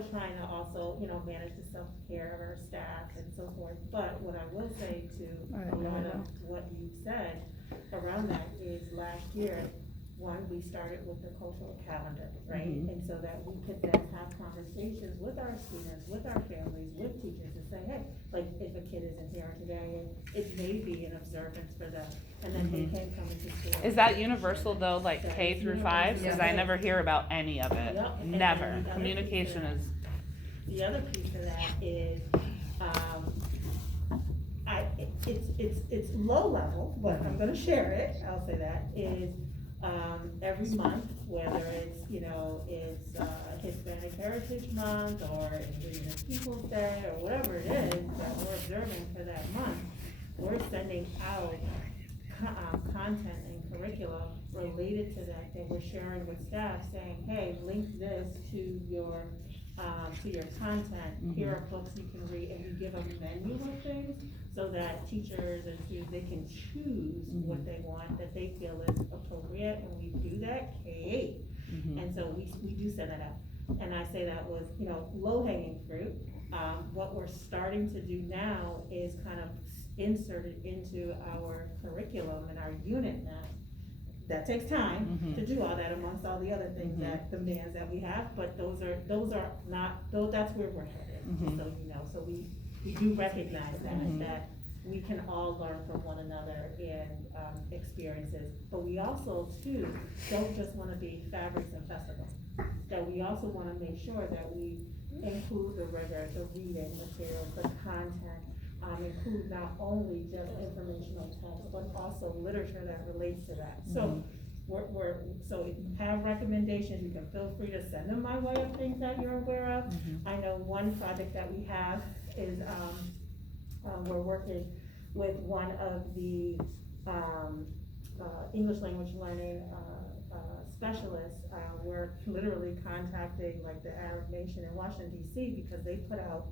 still trying to also, manage the self-care of our staff and so forth. But what I will say to a lot of what you said around that is last year, one, we started with the cultural calendar, right? And so that we could then have conversations with our students, with our families, with teachers and say, hey, like if a kid isn't here today, and it may be an observance for them, and then they can come into school. Is that universal though, like K through 5? Because I never hear about any of it. Yep. Never. Communication is. The other piece of that is, it's low level, but I'm gonna share it, I'll say that, is, every month, whether it's, it's Hispanic Heritage Month, or Indigenous Peoples Day, or whatever it is that we're observing for that month, we're sending out content and curriculum related to that we're sharing with staff, saying, hey, link this to your content, here are books you can read, and we give a menu of things so that teachers and students, they can choose what they want, that they feel is appropriate, and we do that K-8. And so we do send that out. And I say that was, low-hanging fruit. What we're starting to do now is kind of insert it into our curriculum and our unit now. That takes time to do all that amongst all the other things that demands that we have, but those are not, that's where we're headed, just so you know. So we do recognize that we can all learn from one another in experiences, but we also too don't just want to be fabrics and festivals. That we also want to make sure that we include the rigor, the reading materials, the content, include not only just informational text, but also literature that relates to that. So so if you have recommendations, you can feel free to send them my way of things that you're aware of. I know one project that we have is, we're working with one of the, English language learning, specialists. We're literally contacting like the Arab Nation in Washington DC, because they put out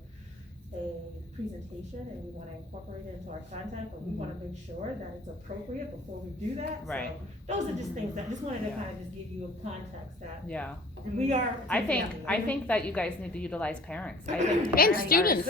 a presentation and we want to incorporate it into our content, but we want to make sure that it's appropriate before we do that. Right. So those are just things that I just wanted to kind of just give you a context that we are. I think that you guys need to utilize parents. I think parents and students.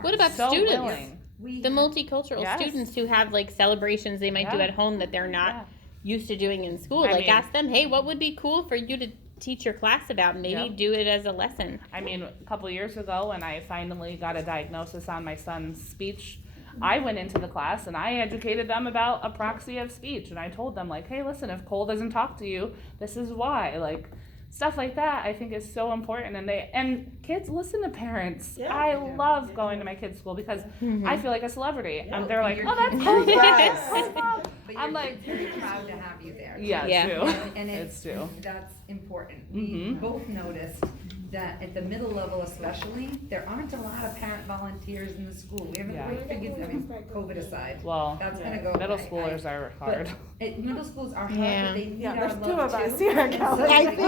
What about students? Willing. The multicultural students who have like celebrations they might do at home that they're not used to doing in school. I mean, ask them, hey, what would be cool for you to teach your class about, and maybe do it as a lesson. I mean, a couple years ago when I finally got a diagnosis on my son's speech, I went into the class and I educated them about apraxia of speech, and I told them like, hey, listen, if Cole doesn't talk to you, this is why. Like, stuff like that I think is so important, and kids listen to parents. I love going to my kids' school because I feel like a celebrity. And they're like, oh, that's cool. I'm like, very proud to have you there. Yeah. True. And it's true. That's important. We both noticed that at the middle level especially, there aren't a lot of parent volunteers in the school. We haven't quite figured, COVID aside. Well, that's gonna go middle away. schoolers are hard. Middle schools are hard, but they need our there's love two of us too. here, Kelly. So I think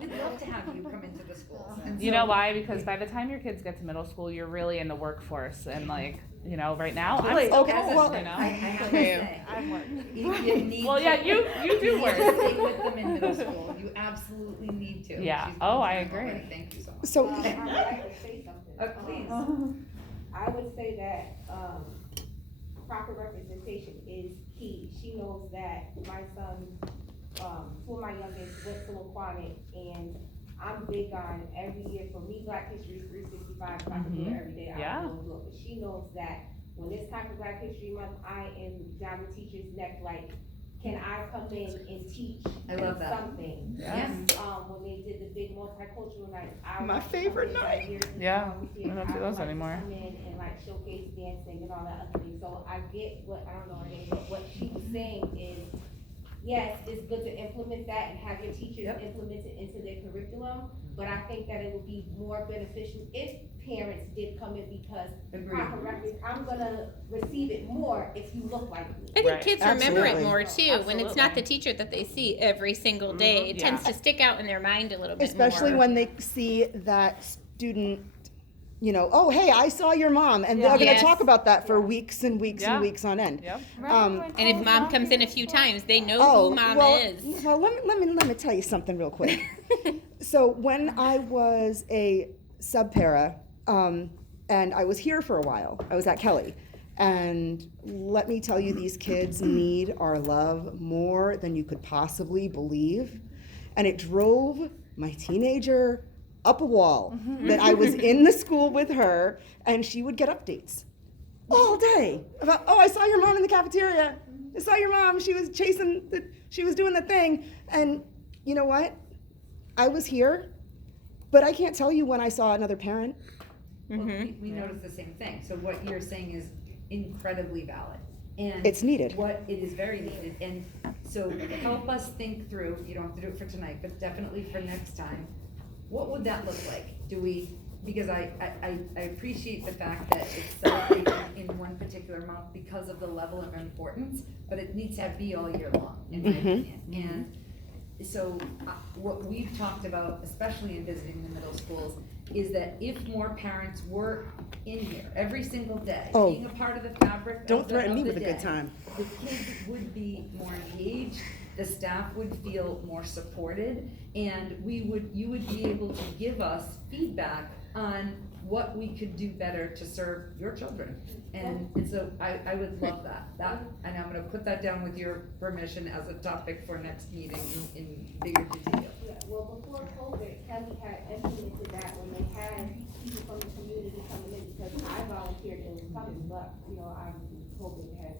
we we'd love to have you come into the schools. And You so- know why? Because by the time your kids get to middle school, you're really in the workforce, and like, right now, I'm Wait, still okay, kids, well, I have to say, I'm working. you need Well, yeah, to- you do need work. to stay with them in middle school. You absolutely need to. Yeah. She's Oh, been I through it agree. already. Thank you so much. So, I would like to say something. Please. I would say that, proper representation is key. She knows that my son, two of my youngest went to Laquanic, and I'm big on every year, for me, Black History is 365, if I can do it every day, I will do it. But she knows that when it's time for Black History Month, I am down the teacher's neck, like, can I come in and teach I love that. something? Yes. When they did the big multicultural night, My favorite night. Yeah, we don't do those anymore. Come in and like showcase dancing and all that other thing. So I get what, I don't know her name, but what she was saying is, yes, it's good to implement that and have your teachers implement it into their curriculum, but I think that it would be more beneficial if parents did come in, because proper records, I'm gonna receive it more if you look like me. I think kids remember it Absolutely. more too when it's not the teacher that they see every single day. It tends to stick out in their mind a little bit especially more. when they see that student you know, oh, hey, I saw your mom, and they're gonna Yes. talk about that for weeks and weeks and weeks on end. Yep. And if mom comes in a few times, they know who mom well, is. well, let me tell you something real quick. So when I was a sub-para, and I was here for a while, I was at Kelly, and let me tell you, these kids need our love more than you could possibly believe. And it drove my teenager up a wall that I was in the school with her, and she would get updates all day about, oh, I saw your mom in the cafeteria. I saw your mom. She was she was doing the thing. And you know what? I was here, but I can't tell you when I saw another parent. Well, we noticed the same thing, so what you're saying is incredibly valid. And It's needed. What it is very needed, and so help us think through, you don't have to do it for tonight, but definitely for next time, what would that look like? Do we, because I appreciate the fact that it's celebrated in one particular month because of the level of importance, but it needs to be all year long, in my opinion. And so what we've talked about, especially in visiting the middle schools, is that if more parents were in here every single day, being a part of the fabric Don't of the, threaten of me the with a day, good time. the kids would be more engaged, the staff would feel more supported, and you would be able to give us feedback on what we could do better to serve your children. And so I would love that. And I'm gonna put that down with your permission as a topic for next meeting in bigger detail. Yeah, well, before COVID, Kelly had implemented that when they had people from the community coming in, because I volunteered in the summer, but, you know, COVID had.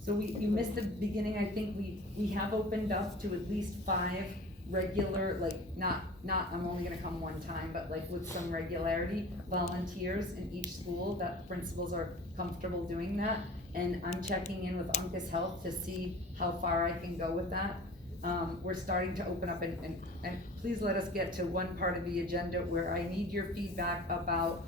So you missed the beginning. I think we have opened up to at least 5 regular, like not I'm only gonna come one time, but like with some regularity, volunteers in each school, that principals are comfortable doing that. And I'm checking in with Uncas Health to see how far I can go with that. We're starting to open up, and please let us get to one part of the agenda where I need your feedback about